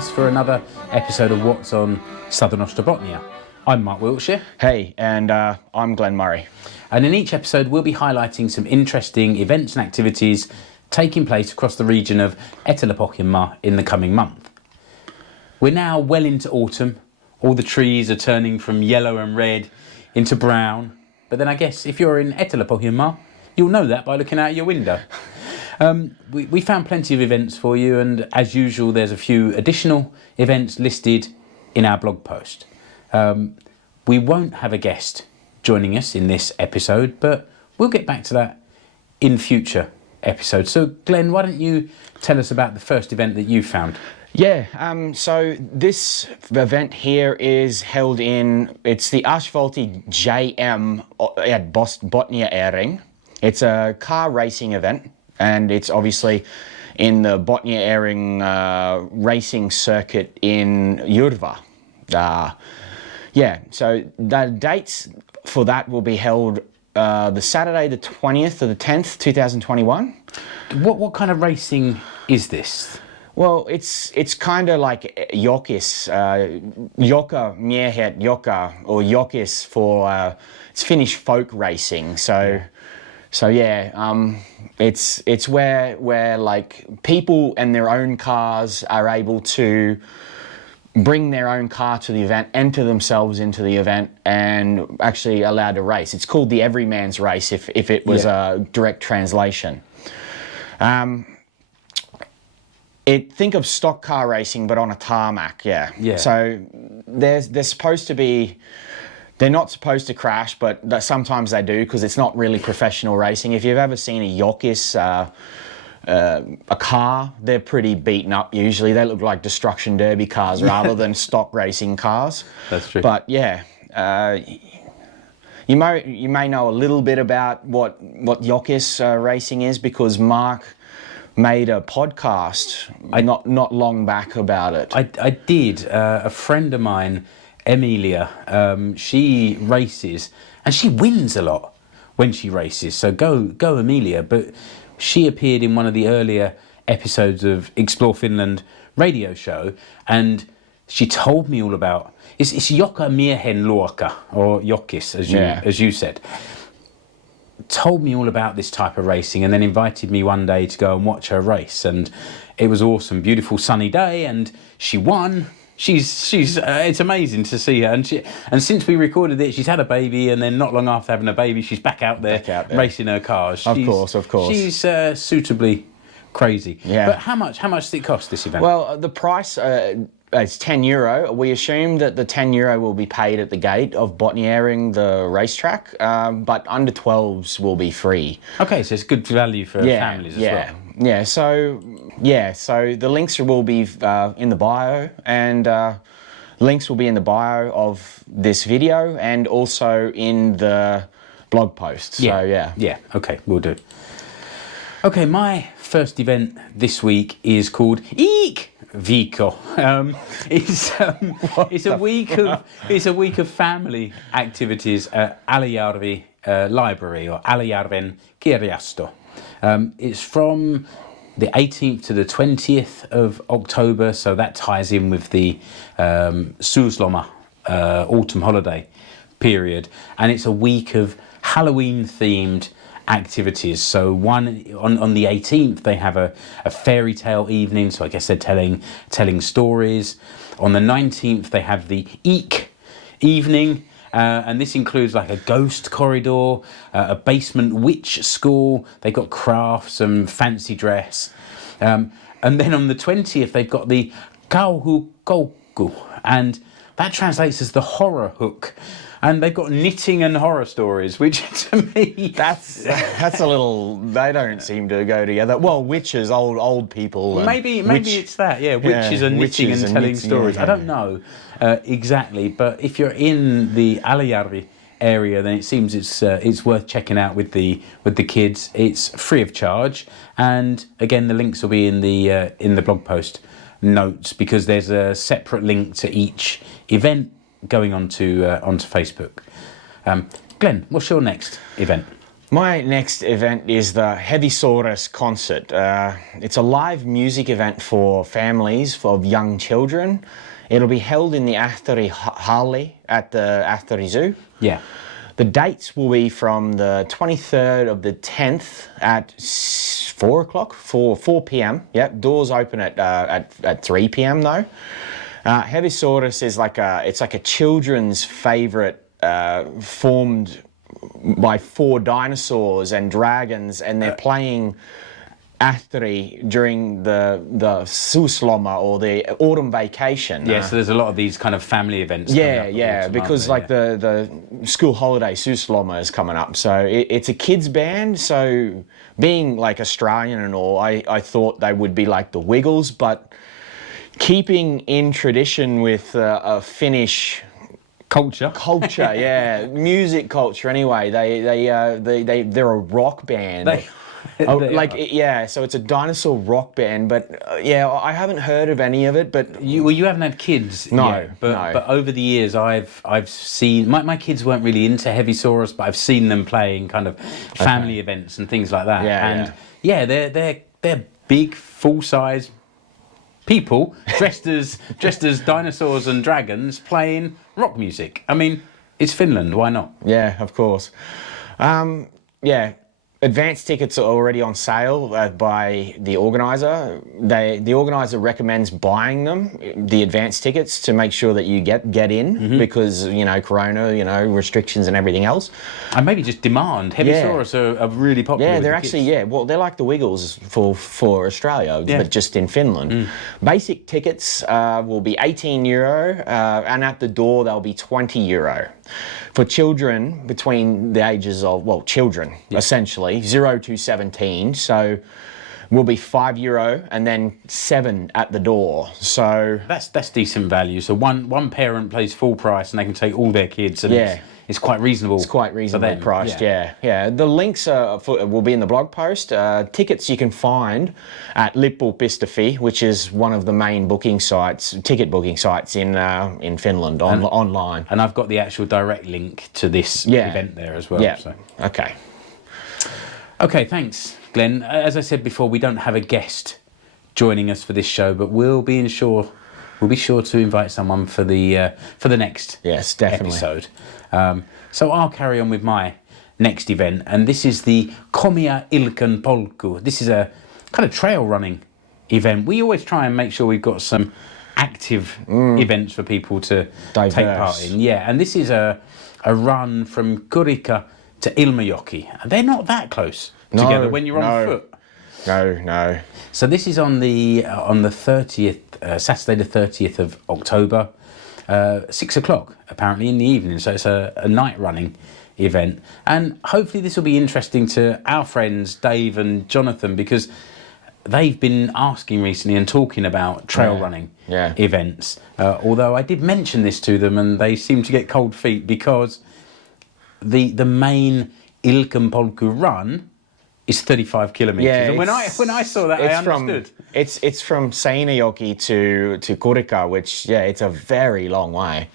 us for another episode of What's on Southern Ostrobothnia. I'm Mark Wiltshire. Hey, and I'm Glenn Murray. And in each episode we'll be highlighting some interesting events and activities taking place across the region of Etelä-Pohjanmaa in the coming month. We're now well into autumn. All the trees are turning from yellow and red into brown. But then I guess if you're in Etelä-Pohjanmaa, you'll know that by looking out your window. We found plenty of events for you, and as usual there's a few additional events listed in our blog post. We won't have a guest joining us in this episode, but we'll get back to that in future episodes. So Glenn, why don't you tell us about the first event that you found? Yeah, so this event here is held it's the Asfalti JM at Botnia Airing. It's a car racing event, and it's obviously in the Botnia Airing racing circuit in Jurva. So the dates for that will be held the Saturday the 20th of the 10th, 2021. What kind of racing is this? Well, it's kind of like jokis, joka miehet, joka, or jokis for it's Finnish folk racing. It's where like people and their own cars are able to bring their own car to the event, enter themselves into the event, and actually allowed to race. It's called the Everyman's Race if it was a direct translation. Think of stock car racing, but on a tarmac, yeah. So they're not supposed to crash, but sometimes they do because it's not really professional racing. If you've ever seen a jokis, a car, they're pretty beaten up usually. They look like destruction derby cars rather than stock racing cars. That's true. But yeah, you may know a little bit about what jokis racing is because Mark made a podcast not long back about it. I did. A friend of mine, Emilia, she races and she wins a lot when she races. So go Emilia. But she appeared in one of the earlier episodes of Explore Finland radio show, and she told me all about it's joka miehen luokka, or jokis as you said. Told me all about this type of racing, and then invited me one day to go and watch her race, and it was awesome. Beautiful sunny day, and she won. She's it's amazing to see her, and since we recorded it, she's had a baby, and then not long after having a baby, she's back out there racing her cars. Of course. She's suitably crazy. Yeah. But how much does it cost, this event? Well, the price it's €10. We assume that the €10 will be paid at the gate of Botnia Airing, the racetrack, but under 12s will be free. Okay, so it's good value for families as well. So the links will be in the bio, and links will be in the bio of this video and also in the blog post. Okay, we'll do. Okay, my first event this week is called Eek Viikko. It's a week of family activities at Alajärvi Library, or Alajärven Kirjasto. It's from the 18th to the 20th of October, so that ties in with the Syysloma autumn holiday period, and it's a week of Halloween-themed activities. So one on the 18th they have a fairy tale evening, so I guess they're telling stories. On the 19th they have the Eek evening, and this includes like a ghost corridor, a basement witch school. They've got crafts and fancy dress, and then on the 20th they've got the Kauhukoukku, and that translates as the horror hook. And they've got knitting and horror stories, which to me that's a little. They don't seem to go together. Well, witches, old people. Maybe it's that. Yeah, witches and knitting and telling stories. I don't know exactly, but if you're in the Alajärvi area, then it seems it's worth checking out with the kids. It's free of charge, and again the links will be in the blog post notes, because there's a separate link to each event going onto Facebook. Glenn, what's your next event? My next event is the Heavysaurus Concert. It's a live music event for families of young children. It'll be held in the Ahteri Halli at the Ahteri Zoo. Yeah. The dates will be from the 23rd of the 10th at 4 o'clock, 4 p.m. Yep, doors open at 3 p.m. though. Heavysaurus is like a children's favorite, formed by 4 dinosaurs and dragons, and they're playing Ahteri during the Suusloma or the autumn vacation. Yeah, so there's a lot of these kind of family events. Yeah, because like the school holiday Suusloma is coming up, so it's a kids band. So being like Australian and all, I thought they would be like the Wiggles, but keeping in tradition with a Finnish culture, yeah, music culture. Anyway, they're a rock band. So it's a dinosaur rock band, but I haven't heard of any of it. But you haven't had kids, no, but over the years I've seen my kids weren't really into Heavysaurus, but I've seen them playing kind of family events and things like that. They're big, full size people dressed as dinosaurs and dragons playing rock music. I mean, it's Finland, why not? Yeah, of course. Advance tickets are already on sale by the organizer. The organizer recommends buying them, the advance tickets, to make sure that you get in, because Corona, restrictions and everything else. And maybe just demand. Heavysaurus are really popular. Yeah, they're actually well, they're like the Wiggles for Australia, but just in Finland. Basic tickets will be €18, and at the door they'll be €20. For children between the ages of, essentially, 0 to 17, so will be €5 and then $7 at the door. So that's decent value. So one parent pays full price and they can take all their kids, and it's quite reasonable. It's quite reasonably priced, yeah. The links will be in the blog post. Tickets you can find at Lippu.fi, which is one of the main ticket booking sites in Finland online. And I've got the actual direct link to this event there as well. Yeah. So. Okay, thanks, Glenn. As I said before, we don't have a guest joining us for this show, but we'll be sure to invite someone for the next episode. So I'll carry on with my next event, and this is the Comia Ilkan Polku. This is a kind of trail running event. We always try and make sure we've got some active events for people to take part in. Yeah, and this is a run from Kurika to Ilmajoki. They're not that close together when you're on foot. No. So this is on the 30th, Saturday the 30th of October, 6 o'clock apparently in the evening. So it's a night running event, and hopefully this will be interesting to our friends Dave and Jonathan, because they've been asking recently and talking about trail running events. Although I did mention this to them, and they seem to get cold feet because the main Ilkan Polku run is 35 kilometres. Yeah, and when I saw that, I understood. It's from Seinäjoki to Kurika, which it's a very long way,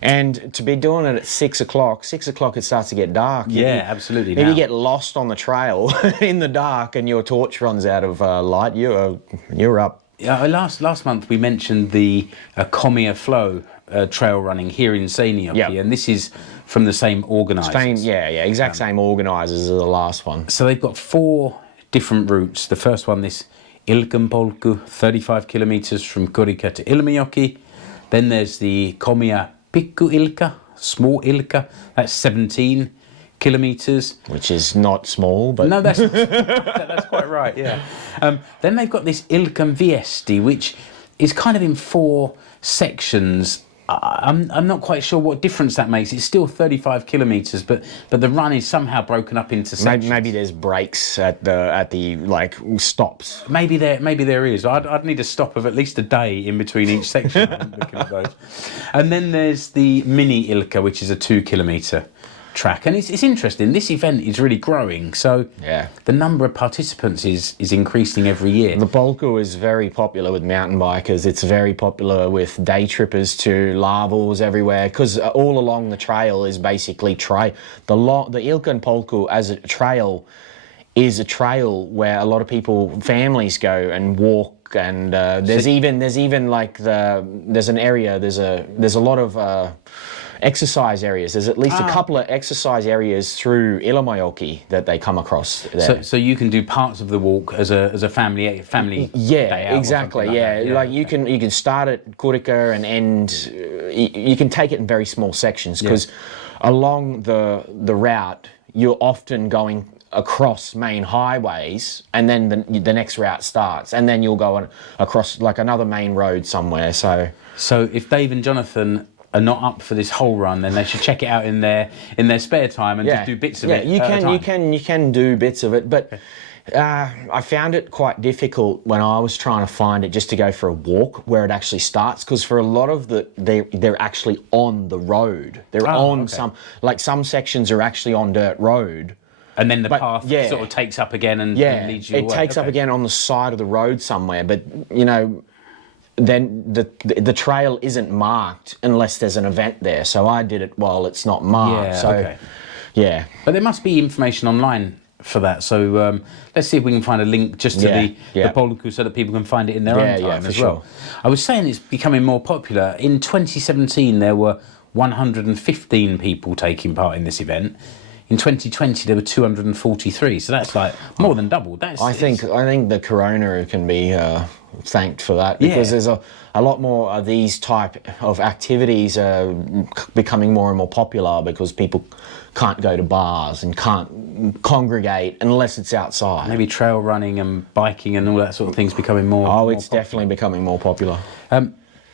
and to be doing it at 6 o'clock. 6 o'clock it starts to get dark. Absolutely. If you get lost on the trail in the dark and your torch runs out of light, you're up. Yeah, last month we mentioned the Comia Flow trail running here in Seinäjoki, and this is from the same organisers. Same organisers as the last one. So they've got 4 different routes. The first one, this Ilkan Polku, 35 kilometres from Kurika to Ilmajoki. Then there's the Comia Pikku Ilka, small Ilka, that's 17 kilometres. Which is not small, but... No, that's quite right, yeah. Then they've got this Ilkan Viesti, which is kind of in 4 sections. I'm not quite sure what difference that makes. It's still 35 kilometres, but the run is somehow broken up into sections. Maybe there's breaks at the like stops. Maybe there is. I'd need a stop of at least a day in between each section. I'm looking at those. And then there's the mini Ilka, which is a 2 kilometre track. And it's interesting. This event is really growing. So Yeah. the number of participants is increasing every year. The Polka is very popular with mountain bikers. It's very popular with day trippers to Lavels everywhere, because all along the trail is basically the Ilkamen Polka as a trail is a trail where a lot of people, families go and walk. And there's an area. There's a lot of exercise areas. There's at least a couple of exercise areas through Ilmajoki that they come across there. So you can do parts of the walk as a family Yeah, day out exactly. Like You can start at Kurika and end. You can take it in very small sections, because along the route you're often going across main highways, and then the next route starts, and then you'll go across like another main road somewhere. So if Dave and Jonathan are not up for this whole run, then they should check it out in their spare time and just do bits of it. You can do bits of it, but I found it quite difficult when I was trying to find it just to go for a walk where it actually starts, because for a lot of they're actually on the road. They're on some sections are actually on dirt road. And then the path sort of takes up again and leads you away. It takes up again on the side of the road somewhere, but you know, then the trail isn't marked unless there's an event there. So I did it while it's not marked. But there must be information online for that. So let's see if we can find a link just to the Polka, so that people can find it in their own time as well. I was saying it's becoming more popular. In 2017, there were 115 people taking part in this event. In 2020, there were 243, so that's like more than double. I think the corona can be thanked for that, because there's a lot more of these type of activities becoming more and more popular, because people can't go to bars and can't congregate unless it's outside. Maybe trail running and biking and all that sort of thing's becoming more. It's definitely becoming more popular.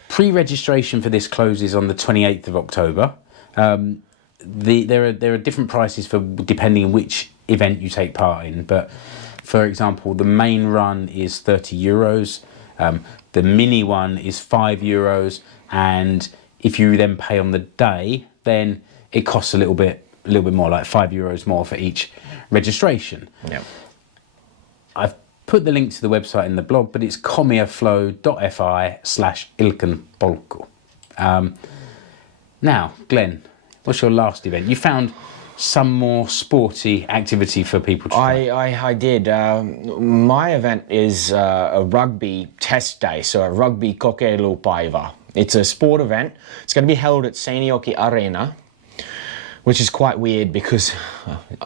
Pre-registration for this closes on the 28th of October. There are different prices for depending on which event you take part in, but for example, the main run is €30, the mini one is €5, and if you then pay on the day, then it costs a little bit more, like €5 more for each registration. Yeah. I've put the link to the website in the blog, but it's comiaflow.fi/Ilkamen Polka. Now, Glenn, what's your last event? You found some more sporty activity for people to try. I did. My event is a rugby test day, so a rugby kokeilupäivä. It's a sport event. It's going to be held at Seinäjoki Arena, which is quite weird, because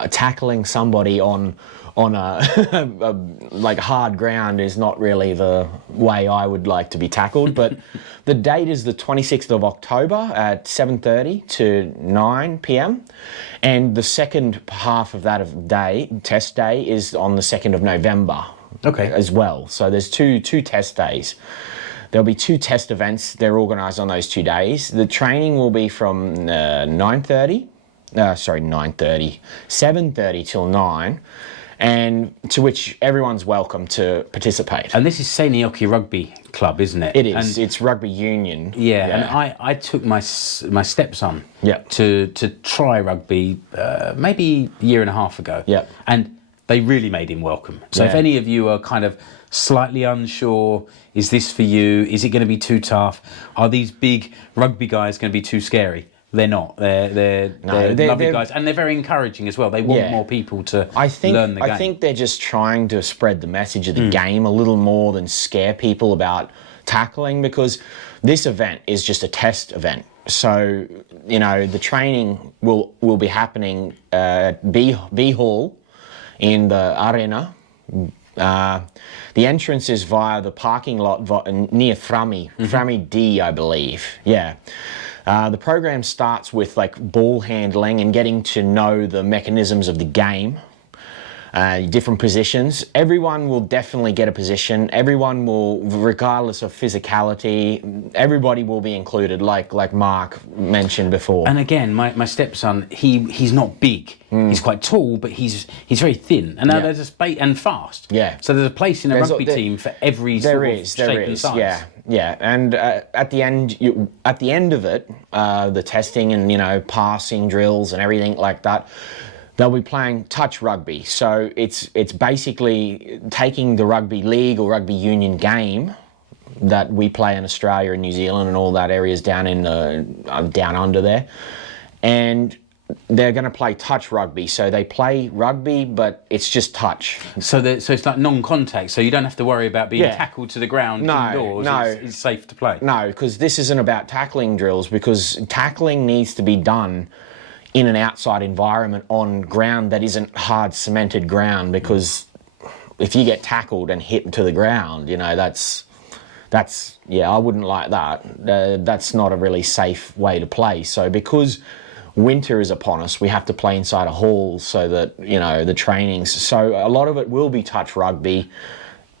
tackling somebody on a like hard ground is not really the way I would like to be tackled. But the date is the 26th of October at 7:30 to 9 p.m. And the second half of that test day, is on the 2nd of November as well. So there's two test days. There'll be two test events. They're organised on those 2 days. The training will be from 7:30 till 9. And to which everyone's welcome to participate. And this is Seinäjoki Rugby Club, isn't it? It is. It's rugby union. Yeah, and I took my stepson to try rugby maybe a year and a half ago. Yeah. And they really made him welcome. So if any of you are kind of slightly unsure, is this for you? Is it going to be too tough? Are these big rugby guys going to be too scary? They're not. They're lovely guys, and they're very encouraging as well. They want more people to learn the game. I think they're just trying to spread the message of the game a little more than scare people about tackling, because this event is just a test event. So, you know, the training will be happening at B Hall in the arena. The entrance is via the parking lot near Frami D, I believe. Yeah. The program starts with like ball handling and getting to know the mechanisms of the game. different positions. Everyone will definitely get a position. Everyone will, regardless of physicality, everybody will be included, like Mark mentioned before. And again, my stepson, he's not big. He's quite tall, but he's very thin. And now there's a space and fast. Yeah. So there's a place in a rugby team for every sort of shape and size. Yeah. And at the end of it, the testing and passing drills and everything like that, they'll be playing touch rugby. So it's basically taking the rugby league or rugby union game that we play in Australia and New Zealand and all that areas down in down under there, and they're going to play touch rugby. So they play rugby, but it's just touch. So it's like non-contact. So you don't have to worry about being tackled to the ground indoors. No, it's safe to play. No, because this isn't about tackling drills, because tackling needs to be done in an outside environment on ground that isn't hard cemented ground, because if you get tackled and hit to the ground, that's I wouldn't like that. That's not a really safe way to play. So because winter is upon us, we have to play inside a hall so that the trainings. So a lot of it will be touch rugby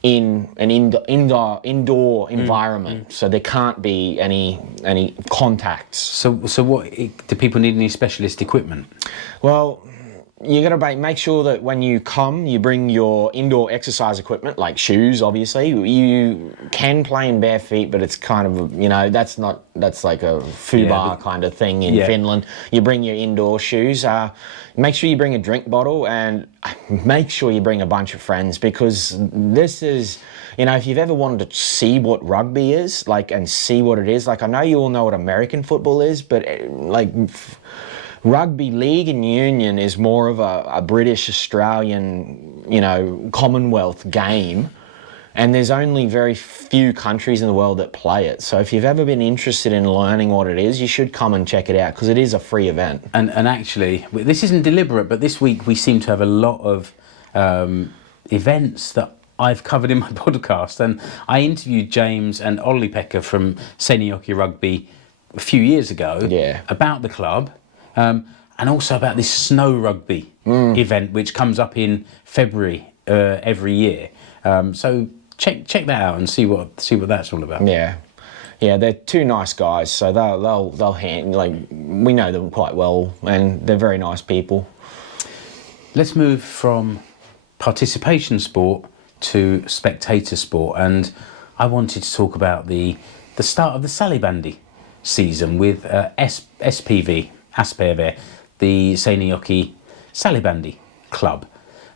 in an indoor environment, so there can't be any contacts. So what do people need? Any specialist equipment? Well, you got to make sure that when you come, you bring your indoor exercise equipment, like shoes. Obviously, you can play in bare feet, but it's kind of that's like a fubar kind of thing in Finland. You bring your indoor shoes. Make sure you bring a drink bottle, and make sure you bring a bunch of friends, because this is, if you've ever wanted to see what rugby is like and see what it is like, I know you all know what American football is, but rugby league and union is more of a British Australian, Commonwealth game, and there's only very few countries in the world that play it. So if you've ever been interested in learning what it is, you should come and check it out, because it is a free event. And actually, this isn't deliberate, but this week we seem to have a lot of events that I've covered in my podcast. And I interviewed James and Olli-Pekka from Seinäjoki Rugby a few years ago about the club. And also about this snow rugby event, which comes up in February every year. So check that out and see what that's all about. Yeah, they're two nice guys, so they'll we know them quite well, and they're very nice people. Let's move from participation sport to spectator sport, and I wanted to talk about the start of the Salibandy season with SPV. Asperger, the Seinäjoki Salibandy club.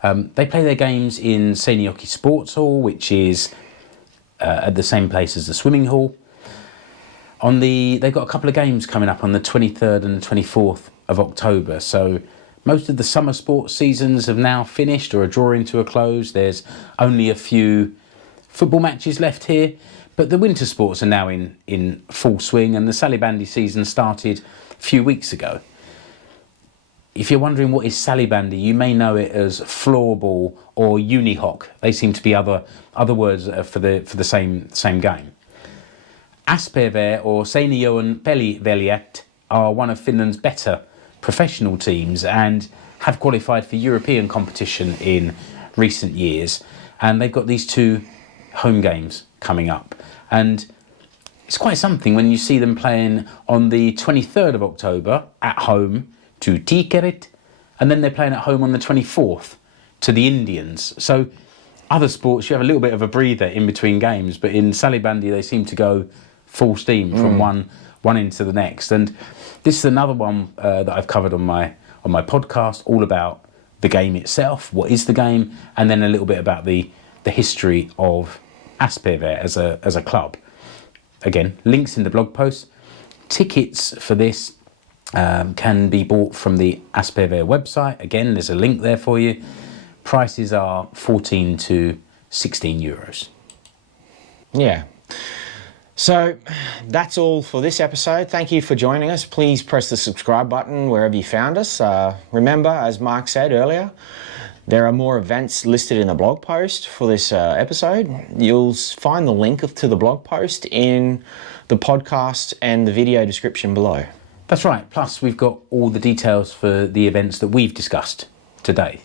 They play their games in Seinäjoki Sports Hall, which is at the same place as the swimming hall. They've got a couple of games coming up on the 23rd and the 24th of October. So most of the summer sports seasons have now finished or are drawing to a close. There's only a few football matches left here, but the winter sports are now in full swing, and the Salibandy season started a few weeks ago. If you're wondering what is Salibandy, you may know it as floorball or unihock. They seem to be other words for the same game. Asperger or Seinäjoen Peliveljät are one of Finland's better professional teams and have qualified for European competition in recent years. And they've got these two home games coming up. And it's quite something when you see them playing on the 23rd of October at home to Tikerit, and then they're playing at home on the 24th to the Indians. So other sports, you have a little bit of a breather in between games, but in Salibandy they seem to go full steam from one into the next. And this is another one that I've covered on my podcast, all about the game itself, what is the game, and then a little bit about the history of Asperger as a club. Again, links in the blog post. Tickets for this can be bought from the Asperger website. Again, there's a link there for you. Prices are 14 to 16 euros. Yeah. So that's all for this episode. Thank you for joining us. Please press the subscribe button wherever you found us. Remember, as Mark said earlier, there are more events listed in the blog post for this episode. You'll find the link to the blog post in the podcast and the video description below. That's right. Plus, we've got all the details for the events that we've discussed today.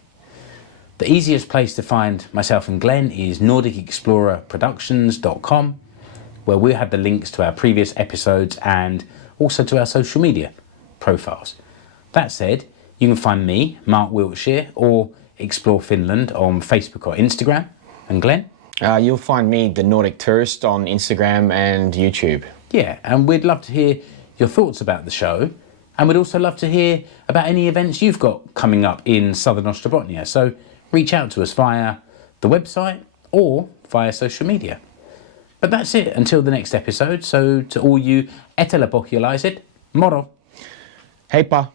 The easiest place to find myself and Glenn is NordicExplorerProductions.com, where we have the links to our previous episodes and also to our social media profiles. That said, you can find me, Mark Wiltshire, or Explore Finland on Facebook or Instagram. And Glenn? You'll find me, The Nordic Tourist, on Instagram and YouTube. Yeah, and we'd love to hear your thoughts about the show, and we'd also love to hear about any events you've got coming up in Southern Ostrobothnia. So reach out to us via the website or via social media. But that's it until the next episode. So to all you eteläpohjalaiset, moro! Heippa!